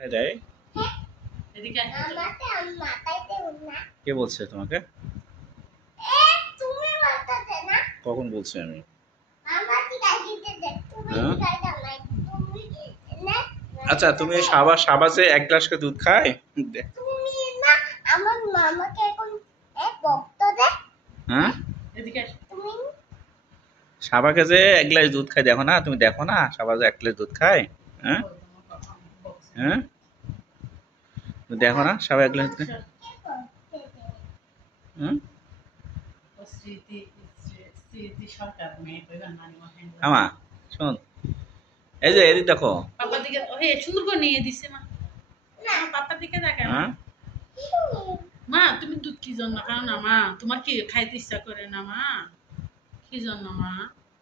তাই দেয়? হ্যাঁ, এদিকে কে বলছে তোমাকে? তুমি বলতে না, কখন বলছি আমি? আমার দিকে দিতে দে, তুমি হ্যাঁ? দিকে দাও, তুমি না, আচ্ছা, তুমি সাবাসে এক গ্লাস করে দুধ খায়? তুমি না, আমার মামাকে এখন বক্ত দে। হ্যাঁ, এদিকে তুমি সাবাকে যে এক গ্লাস দুধ খায়, দেখো না? তুমি দেখো না সাবা যে এক গ্লাস দুধ খায়? হ্যাঁ, হ্যাঁ, তুমি দেখো না সাবা এক গ্লাস দুধ খায়? হুম, আমা শোন, এই যে এদিক দেখো। পাপার দিকে সুন্দর করে নিয়ে দিছে মা, পাপার দিকে তাকায় মা। হ্যাঁ, মা তুমি দুধ কি জন্য খাও না মা? তোমার কি খাইতে ইচ্ছা করে না মা? কি জন্য মা?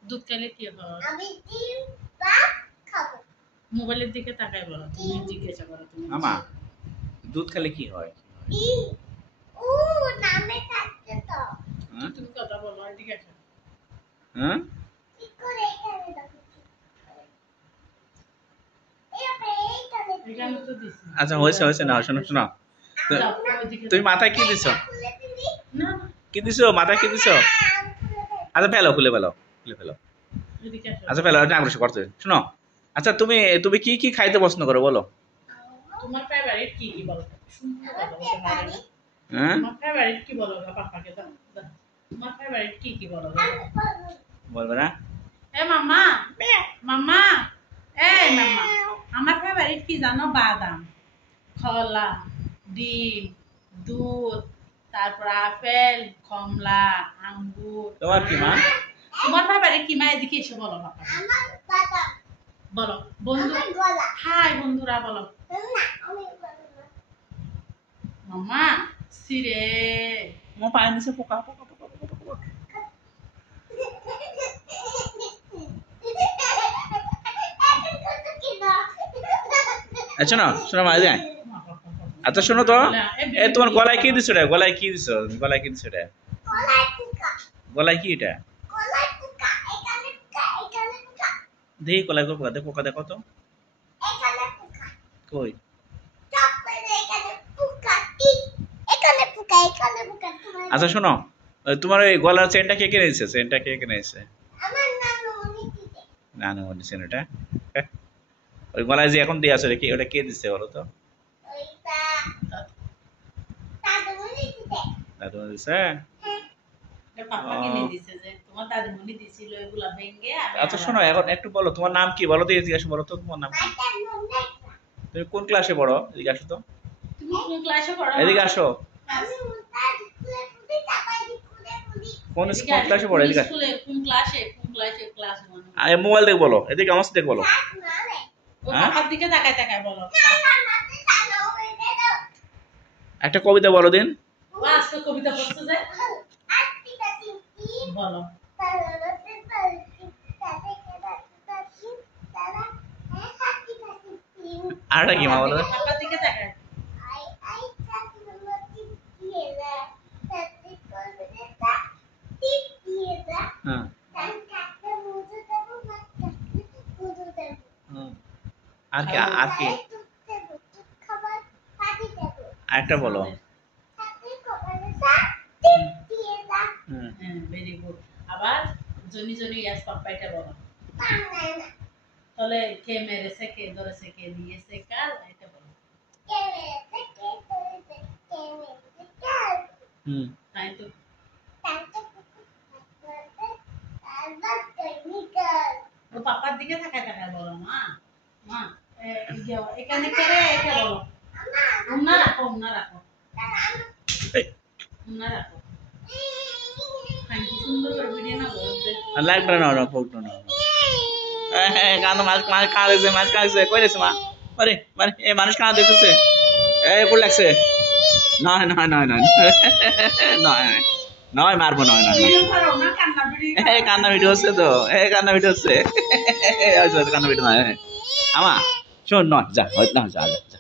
দুধ খাইলে কি হয়? আমি ডিম ভাত খাবো। মোবাইলের দিকে তাকায় বলো, তুমি জিজ্ঞাসা করো তুমি। আমা দুধ খেলে কি হয়? ডিম ও নামে থাকতে তো। হ্যাঁ, তুমি কথা বলো এদিকে আসো। হ্যাঁ, ঠিক করে এখানে দাও। এখানে তো দিছি। আচ্ছা হয়েছে হয়েছে, না শোনো শোনো, তুমি মাথায় কি দিছো? না কি দিছো মাথায়, কি দিছো? আচ্ছা ফেলো, খুলে ফেলো, খুলে ফেলো। এদিকে আসো। আচ্ছা ফেলো, এটা আগ্রহ করতে শোনো। আচ্ছা তুমি তুমি কি কি খাইতে পছন্দ করো বলো? তোমার ফেভারিট কি কি বলো? সুন্দর কথা বলতে পারে না। হ্যাঁ, তোমার ফেভারিট কি বলো গা পাপাকে দাও। তোমার ফেভারিট কি কি বলো গা? বলবে না? এ মাম্মা, মাম্মা, এই মাম্মা, আমার ফেভারিট কি জানো? বাদাম, কলা, ডিম, দুধ, তারপর আপেল, কমলা, আঙ্গুর। তোমার কি মা? তোমার ফেভারিট কি মা? এদিকে এসে বলো পাপা। আমার বাদাম। বলো বন্ধু, হাই বন্ধুরা বলো। মাম্মা সিরে আমার পায়ে নিচে পোকা পোকা পোকা পোকা পোকা। আচ্ছা শোনো শোনো মা, এই যে। আচ্ছা শোনো তো, এ তোমার গলায় কি দিছো রে? গলায় কি দিছো? গলায় কি দিছো রে? গলায় কি এটা? দেখি গলায় পোকা, দেখো পোকা, দেখো তো কই। আচ্ছা শোনো, তোমার ওই গলার চেনটা কে কিনে দিচ্ছে? চেনটা কে কিনে দিচ্ছে? নানু দিচ্ছেন ওটা? ওই গলায় যে এখন দিয়ে আছে কি, ওটা কে দিচ্ছে বলো তো? দাদু দিচ্ছে? পাপা কিনে দিছে, যে তোমার দাদিমণি দিছিল এগুলা ভেঙে। আচ্ছা শোনো, এখন একটু বলো তোমার নাম কি, বলো তো, এদিকে আসো, বলো তো তোমার নাম কি? তুমি কোন ক্লাসে পড়ো? এদিকে আসো তো, তুমি কোন ক্লাসে পড়ো? এদিকে আসো। কোন কোন ক্লাসে পড়ো? এদিকে আসো। স্কুলে কোন ক্লাসে? কোন ক্লাসে? ক্লাস 1। আরে মোবাইল দেখে বলো, এদিকে আমার সাথে বলো। ও পাপার দিকে তাকায় তাকায় বলো। একটা কবিতা বলো দিন। ও আজকে কবিতা পড়তে যায়। বলো। আরটা কি মা বলো? পাপার দিকে তাকায়। হ্যাঁ, হুম। আর কি, আর কি? আরেকটা বলো। হুম। Very good. আবার জনি জনি ইয়াস পাপা এটা বলো। তাহলে কে মেরেছে, কে ধরেছে, কে নিয়েছে কাল, এটা বলো। হুম। তাই তো। ও পাপার দিকে তাকায় তাকায় বলো মা। মা এখানে কে রে? এটা বলো। উন্না রাখো, উন্না রাখো, উন্না রাখো। সুন্দর করে ভিডিও না বলতে। লাইভটা নাও না, ফটো নাও। কাঁদো, মাছ মাছ কাঁদেছে, মাছ কাঁদেছে, কই রেছে মা? আরে মানে এ মানুষ কাঁদা দেখতেছে। কোন লাগছে? নয় নয় নয় নয় নয় নয়, মারবো নয় নয়। কান্না ভিডিও হচ্ছে তো, কান্না ভিডিও হচ্ছে। কান্না ভিডিও নয় আমা, শোন নয়, যা না, যা যা যা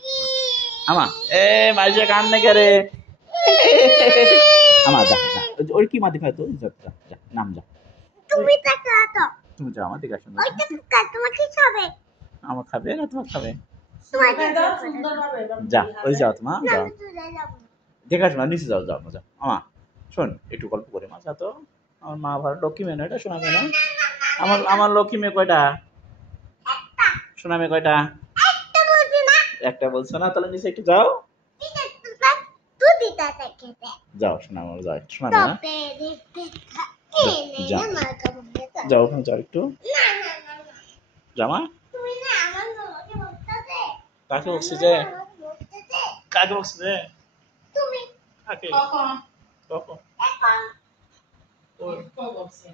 আমা। মাঝে কান্না করে আমা, যা যা। ওর কি মা দেখায় তো, যা যা যা, নাম যা। তুমি যাও আমার দিকে আসো। আমার খাবে না, তোমার খাবে? দাও সুন্দরভাবে যা ওই যাও তোমা যাও দেখে শোনা নিচে যাও যাও যাও আমা শোন একটু গল্প করে মা যা তো আমার মা ভালো লক্ষ্মী মেয়ে না এটা শোনা মেয়ে না আমার আমার লক্ষ্মী মেয়ে কয়টা শোনা মেয়ে কয়টা একটা বলছো না তাহলে নিচে একটু যাও যাও শোনা আমার যাও শোনা মেয়ে না যাও যাও ওখানে যাও একটু জামা কাকে বলছি যে কাকে বলছি যে কাকে কখন কখন কখন বলছে